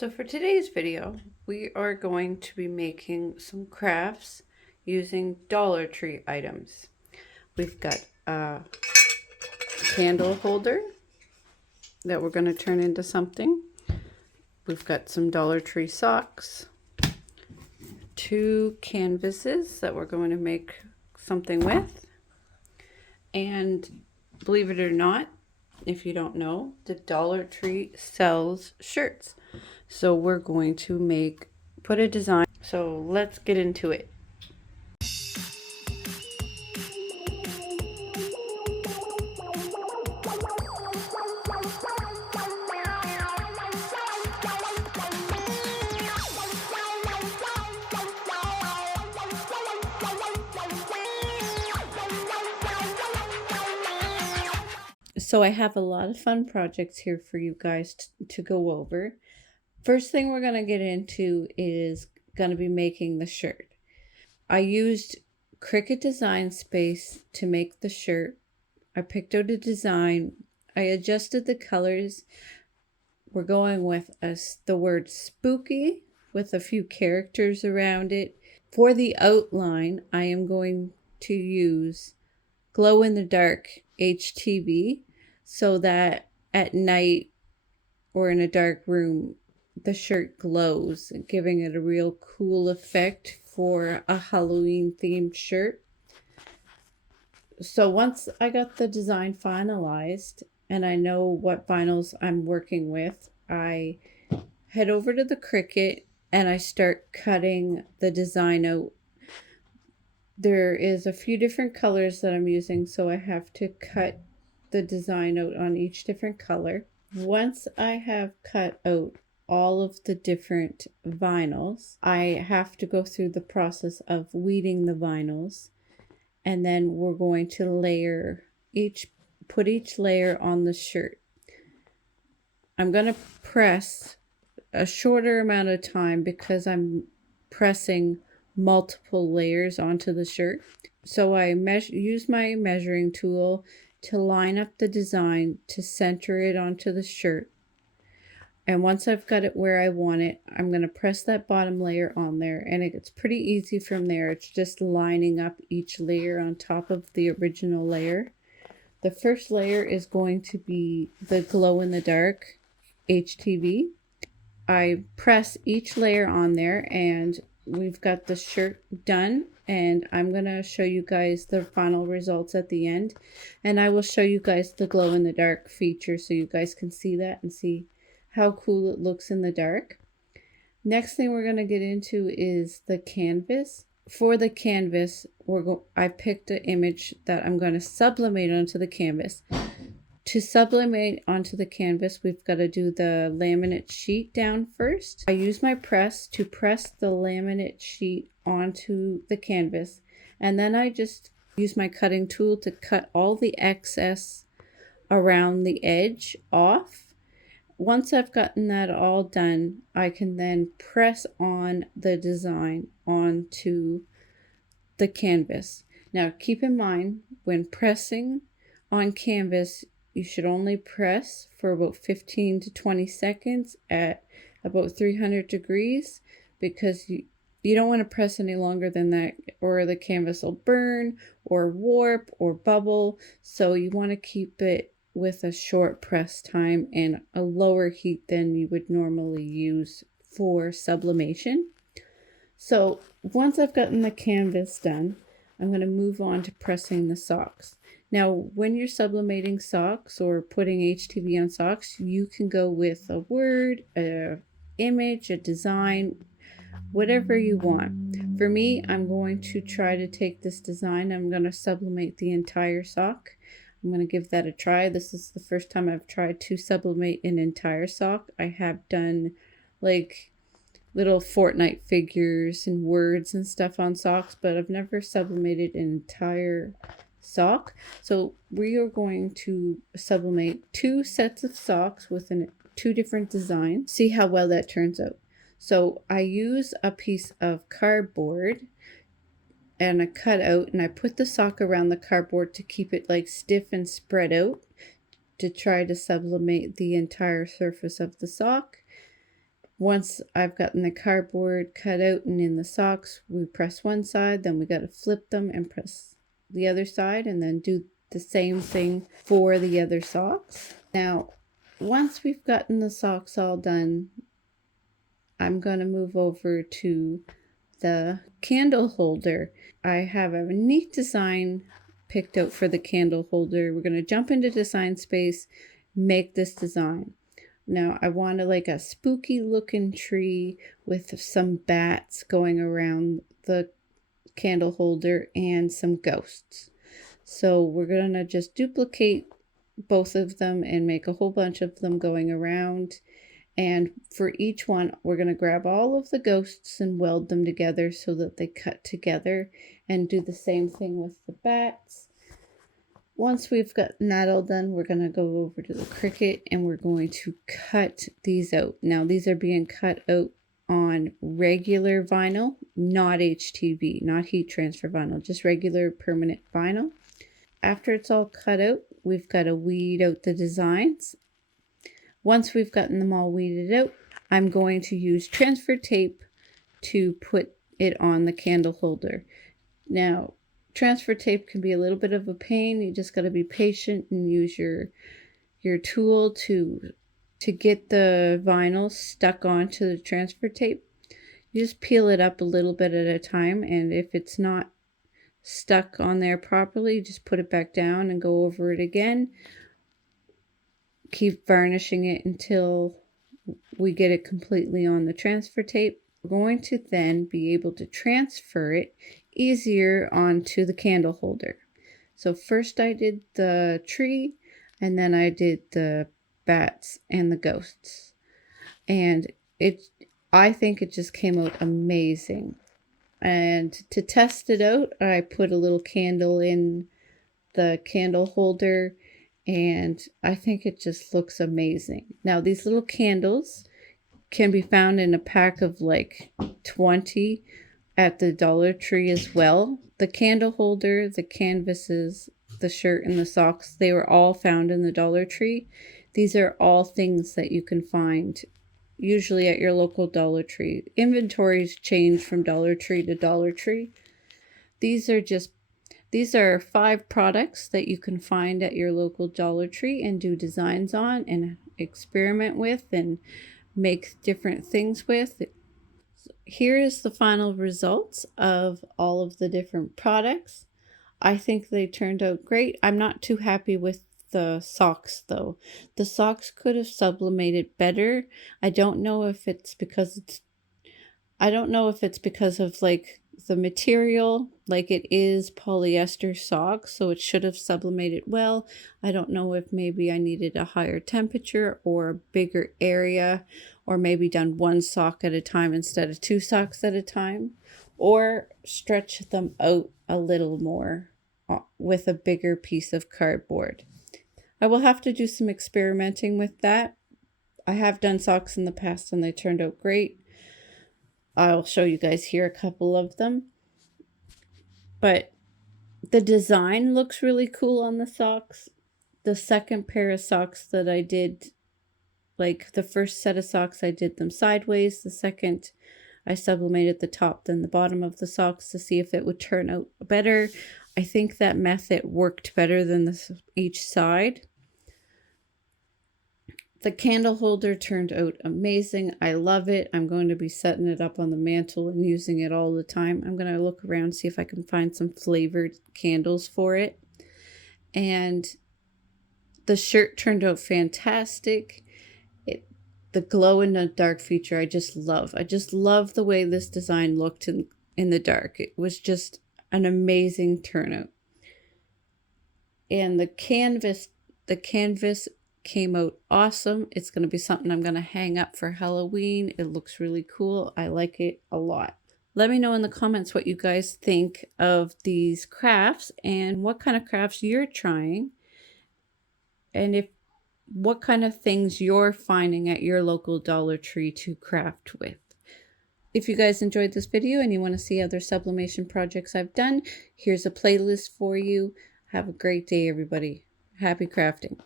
So for today's video, we are going to be making some crafts using Dollar Tree items. We've got a candle holder that we're going to turn into something. We've got some Dollar Tree socks, two canvases that we're going to make something with, and believe it or not, if you don't know, the Dollar Tree sells shirts. So we're going to put a design. So let's get into it. So I have a lot of fun projects here for you guys to go over. First thing we're going to get into is going to be making the shirt. I used Cricut Design Space to make the shirt. I picked out a design. I adjusted the colors. We're going with the word spooky with a few characters around it. For the outline, I am going to use glow in the dark HTV so that at night or in a dark room, the shirt glows, giving it a real cool effect for a Halloween themed shirt. So once I got the design finalized and I know what vinyls I'm working with, I head over to the Cricut and I start cutting the design out. There is a few different colors that I'm using, so I have to cut the design out on each different color. Once I have cut out all of the different vinyls, I have to go through the process of weeding the vinyls, and then we're going to put each layer on the shirt. I'm going to press a shorter amount of time because I'm pressing multiple layers onto the shirt. So I use my measuring tool to line up the design to center it onto the shirt. And once I've got it where I want it, I'm going to press that bottom layer on there, and it gets pretty easy from there. It's just lining up each layer on top of the original layer. The first layer is going to be the glow in the dark HTV. I press each layer on there and we've got the shirt done, and I'm going to show you guys the final results at the end, and I will show you guys the glow in the dark feature so you guys can see that and see how cool it looks in the dark. Next thing we're going to get into is the canvas. For the canvas, I picked an image that I'm going to sublimate onto the canvas. To sublimate onto the canvas, we've got to do the laminate sheet down first. I use my press to press the laminate sheet onto the canvas, and then I just use my cutting tool to cut all the excess around the edge off. Once I've gotten that all done, I can then press on the design onto the canvas. Now keep in mind, when pressing on canvas, you should only press for about 15 to 20 seconds at about 300 degrees because you don't want to press any longer than that or the canvas will burn or warp or bubble. So you want to keep it with a short press time and a lower heat than you would normally use for sublimation. So once I've gotten the canvas done, I'm going to move on to pressing the socks. Now, when you're sublimating socks or putting HTV on socks, you can go with a word, an image, a design, whatever you want. For me, I'm going to try to take this design. I'm going to sublimate the entire sock. I'm going to give that a try. This is the first time I've tried to sublimate an entire sock. I have done like little Fortnite figures and words and stuff on socks, but I've never sublimated an entire sock. So we are going to sublimate 2 sets of socks with 2 different designs. See how well that turns out. So I use a piece of cardboard and I cut out and I put the sock around the cardboard to keep it like stiff and spread out to try to sublimate the entire surface of the sock. Once I've gotten the cardboard cut out and in the socks, we press one side, then we got to flip them and press the other side, and then do the same thing for the other socks. Now, once we've gotten the socks all done, I'm going to move over to the candle holder. I have a neat design picked out for the candle holder. We're going to jump into design space, make this design. Now I wanted like a spooky looking tree with some bats going around the candle holder and some ghosts. So we're going to just duplicate both of them and make a whole bunch of them going around. And for each one, we're going to grab all of the ghosts and weld them together so that they cut together, and do the same thing with the bats. Once we've gotten that all done, we're going to go over to the Cricut and we're going to cut these out. Now, these are being cut out on regular vinyl, not HTV, not heat transfer vinyl, just regular permanent vinyl. After it's all cut out, we've got to weed out the designs. Once we've gotten them all weeded out, I'm going to use transfer tape to put it on the candle holder. Now, transfer tape can be a little bit of a pain. You just got to be patient and use your tool to get the vinyl stuck onto the transfer tape. You just peel it up a little bit at a time, and if it's not stuck on there properly, just put it back down and go over it again. Keep varnishing it until we get it completely on the transfer tape. We're going to then be able to transfer it easier onto the candle holder. So first I did the tree, and then I did the bats and the ghosts. And I think it just came out amazing. And to test it out, I put a little candle in the candle holder, and I think it just looks amazing. Now, these little candles can be found in a pack of like 20 at the Dollar Tree as well. The candle holder, the canvases, the shirt, and the socks, they were all found in the Dollar Tree. These are all things that you can find usually at your local Dollar Tree. Inventories change from Dollar Tree to Dollar Tree. These are 5 products that you can find at your local Dollar Tree and do designs on and experiment with and make different things with. Here is the final results of all of the different products. I think they turned out great. I'm not too happy with the socks though. The socks could have sublimated better. I don't know if it's because of like the material, like it is polyester socks, so it should have sublimated well. I don't know if maybe I needed a higher temperature or a bigger area, or maybe done one sock at a time instead of 2 socks at a time, or stretch them out a little more with a bigger piece of cardboard. I will have to do some experimenting with that. I have done socks in the past and they turned out great. I'll show you guys here a couple of them. But the design looks really cool on the socks. The second pair of socks that I did, like the first set of socks, I did them sideways. The second, I sublimated the top then the bottom of the socks to see if it would turn out better. I think that method worked better than each side. The candle holder turned out amazing. I love it. I'm going to be setting it up on the mantle and using it all the time. I'm going to look around, see if I can find some flavored candles for it. And the shirt turned out fantastic. The glow in the dark feature, I just love. I just love the way this design looked in the dark. It was just an amazing turnout. And the canvas came out awesome. It's going to be something I'm going to hang up for Halloween. It looks really cool. I like it a lot. Let me know in the comments what you guys think of these crafts and what kind of crafts you're trying, and what kind of things you're finding at your local Dollar Tree to craft with. If you guys enjoyed this video and you want to see other sublimation projects I've done, here's a playlist for you. Have a great day, everybody. Happy crafting.